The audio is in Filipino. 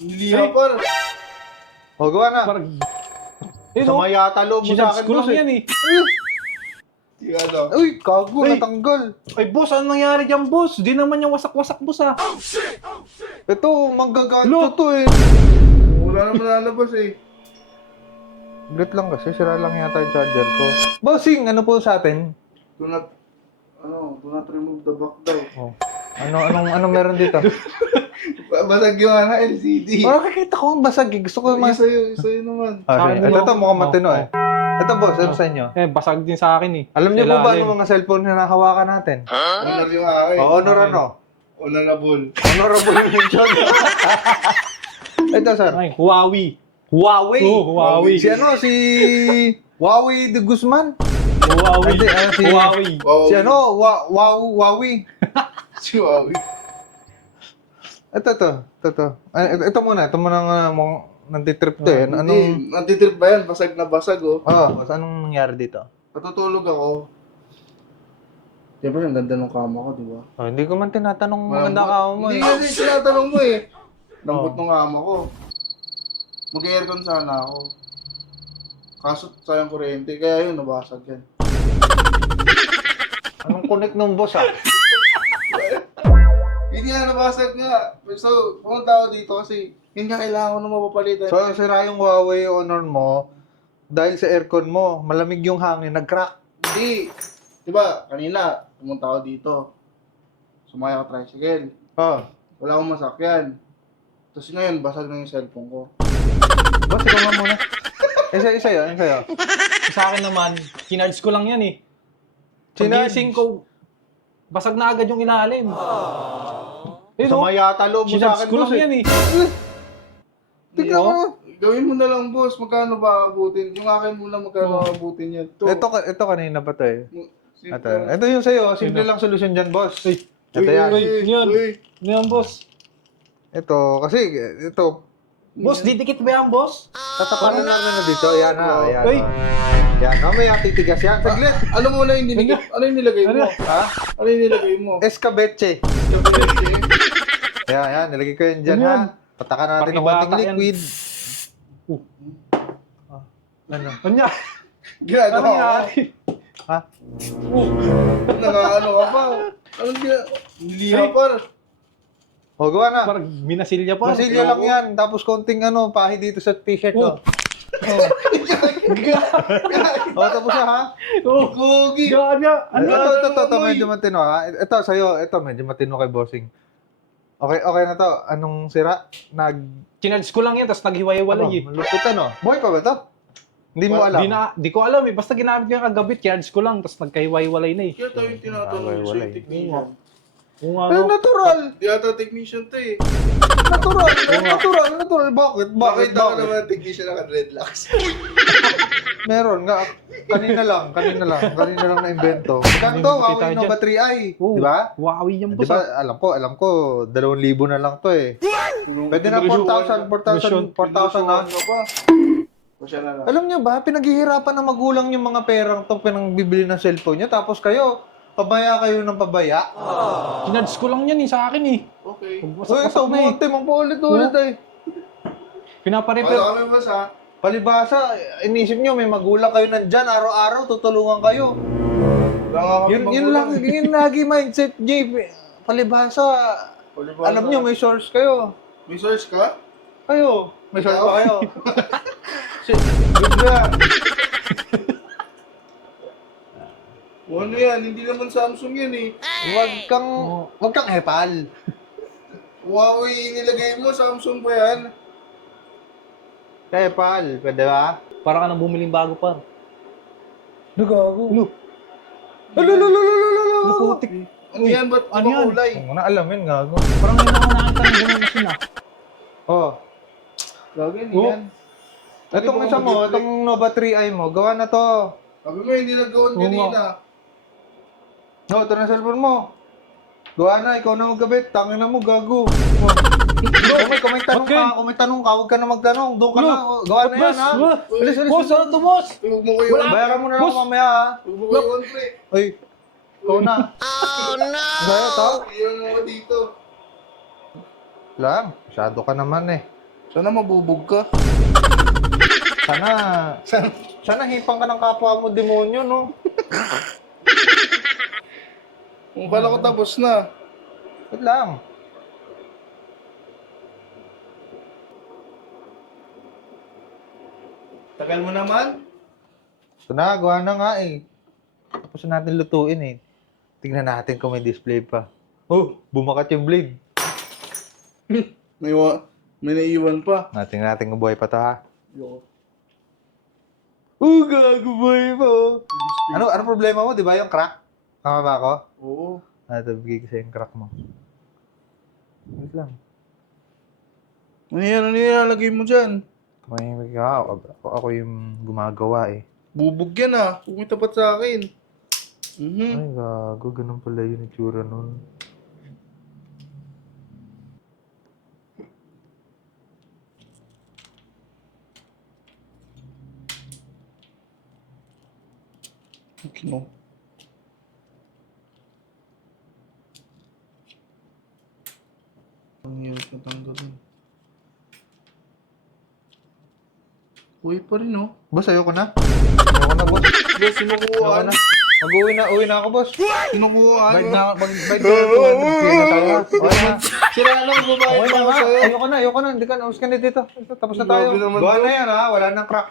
Hindi nga par. O, gawa na. Parang... Masama yata loob mo sa Sinabs akin, ko lang boss, eh. yan eh. Hindi nga daw. Uy, kago, Uy. natanggal. Ay boss, ano nangyari dyan boss? Di naman yung wasak-wasak boss ah. Ito, manggaganto Look. to eh. Wala naman lalabas eh. Glit lang kasi, sira lang yata yung charger ko. Bossing, ano po sa atin? Do not remove the back daw. Oh. Anong meron dito? Basag yung LCD. Parang kakita ko ang basag eh. Gusto ko mas... Isa yun naman. Ah, Akin ito mo. mukhang matino Oh, eh. Ito boss, ano sa inyo? Eh, basag din sa akin eh. Alam niyo po ba Ilalim. ano mga cellphone na nahawakan natin? Honor yung akin. Honor Okay. ano? Honorable. Honorable mention. Ito sir. Ay, Huawei. Huawei. Oh, Huawei. Si ano? Si Huawei de Guzman. Huawei. Hindi, si... Huawei. Wow. Si ano? Huawei. Si Huawei. Ito. Ito muna nantitrip to eh. Hindi, nantitrip ba yan? Basag na basag oh. Anong nangyari dito? Natutulog ako. Siyempre, ang ganda ng kama ko, di ba? Oh, hindi ko man tinatanong maganda ka mo Hindi eh. kasi tinatanong mo eh. Lambot ng kama ko. Mag-aircon sana ako. Kaso sayang kuryente, kaya yun, nabasag yan. Anong connect ng boss ah? Hindi nga, nabasag nga. So, pumunta ako dito kasi hindi nga kailangan ko na mapapalitan. So, sira yung Huawei Honor mo dahil sa aircon mo, malamig yung hangin, nag-crack. Hindi. Diba, kanina, pumunta ako dito. Sumakay ako tricycle. Oh. Wala akong masakyan. Tapos ngayon, basag na yung cellphone ko. Boss, ikaw nga muna. Isa yun, sa'yo. Sa akin naman, kinards ko lang yan eh. Sinarge? Pagising ko, basag na agad yung ilalim. Sama yata loob mo sa Sinarge akin, ko lang boss eh. yan eh. Tignan mo. Gawin mo na lang, boss. Magkano ba abutin? Yung akin muna magkano abutin yan. Ito kanina pa to eh. Simple. Ito yung sa'yo. Simple lang solusyon dyan, boss. Ito yan. Uy, yan. Uy. Ano yan, boss? Ito, kasi ito, Boss, didikit ba yan, boss? tatapanan lang na dito. Ayan na, ayan. Uy. Yan, mamaya titigas yan. Saglit. Ano muna yung dinigit? Ano yung nilagay mo? Ano? Ha? Ano yung nilagay mo? Escabeche. Yan, nilagay ko yan dyan, Ano yan? ha? Patakan natin ng Pakibata konting yan. liquid. Ano? Ano yan? Ginagawa Ano ko. nangyari? Ha? Nakaano ka pa? Anong hindi ka par? O, gawa na. Parang minasilya pa. Masilya lang yan. Tapos konting pahi dito sa t-shirt, Oh. O, tapos na, ha? Oh, Gogi! gana. Ano? Ito, medyo matino, ha? Ito, sa'yo, medyo matino kay bossing. Okay na to. Anong sira? Kinards ko lang yan, tapos naghiwalay eh. Malupit ano? Buhay pa ba to? Hindi mo alam. Di ko alam eh. Basta ginamit ko yung kagabi, kinards ko lang, tapos nagkahiwalay na eh. Kaya tayo yung tinatanong Wala, siya wala yung eh. technician. Kung Natural. Di ata technician to eh. Natural. Bakit? Bakit ako naman technician naka-dreadlocks? Meron nga. Kanina lang na-invento. Magkano to? Hindi ko Huawei kita Nova 3i. Oh, Di ba? Huawei yan, Di boss. ba? Alam ko, 2,000 na lang to eh. Pwede na 4,000 na. Ano pa? Pasya na lang. Alam niyo ba, pinaghihirapan ng magulang yung mga perang to pinangbibili ng cellphone niya. Tapos kayo, pabaya kayo ng pabaya. Kinards ko lang yan eh, sa akin eh. Okay. Uy, ito, Wasak-wasak na eh. buti, mampulit-ulit eh. Pinaparepair. Wala kami mas ha? Palibasa, inisip niyo, may magulang kayo nandyan, araw-araw, tutulungan kayo. Wala nga kami Yun lang, yun lagi mindset, Jay. Palibasa, Palibasa. alam niyo, may source kayo. May source ka? Kayo, may source Ikaw? pa kayo. Good na. Ano yan? Hindi naman Samsung yan eh. Wag kang hepal. Huawei nilagay mo, Samsung pa yan. Hepal, pwede ba? Para ka nang bumiling bago par. Nagago. Ano? Lululululululu. Putik. Ano yan? Ba't Ano iba yan? kulay? Kung na alamin, gago. Parang yun ako nakita ng ganun machine ah. Oh, Gagawin Oh. yan. itong isa mo, itong Nova 3i mo, gawa na to. Sabi mo, hindi nag-gawin Oo kanina. No, ito na cellphone mo. Gawa na, ikaw na magkabit. Tangin na mo, gago. Kung may tanong ka, huwag ka na magtanong. Doon ka na, gawa na yan, ha? Alis. Boss, ano to, boss? Huwag mo kayo. Bayaran mo na lang Boss. mamaya, ha? Huwag mo kayo, pre. Uy, ikaw na. Oh no! Sa'yo to? Iyan mo dito. Lang, masyado ka naman eh. Sana mabubog ka. Sana hipang ka ng kapwa mo demonyo, no? Kung kala ko tapos na. Wait lang. Tagal mo naman. Ito na, gawa na nga eh. Tapos na natin lutuin eh. Tingnan natin kung may display pa. Oh, bumakat yung blade. May naiiwan pa. Tingnan natin kung buhay pa to ha. Yo. Gago buhay pa oh. Ano problema mo, di ba yung crack? Tama ba ako? Oo. Bigay ko sa'yo yung crack mo. Wait lang. Ano nilalagay mo dyan? May ako yung gumagawa eh. Bubog yan ah. Huwag mo tapat sa akin. Mhm. Ay, gago. Ganun pala yung itsura nun. Kino. Ang hirap na tanggalin. Uy pa rin oh. Boss, ayoko na. Ayoko na, boss. Boss, Ayoko sinukuhaan. na. Uwi na ako, boss. Sinukuhaan. Bayad na 200 na tayo. Okay na. Sila na magbabayad Okay na ako nga. sa'yo. Ayoko na. Hindi ka na. Tapos na tayo. Grabe naman Gawa to. na yan ha. Wala nang crack.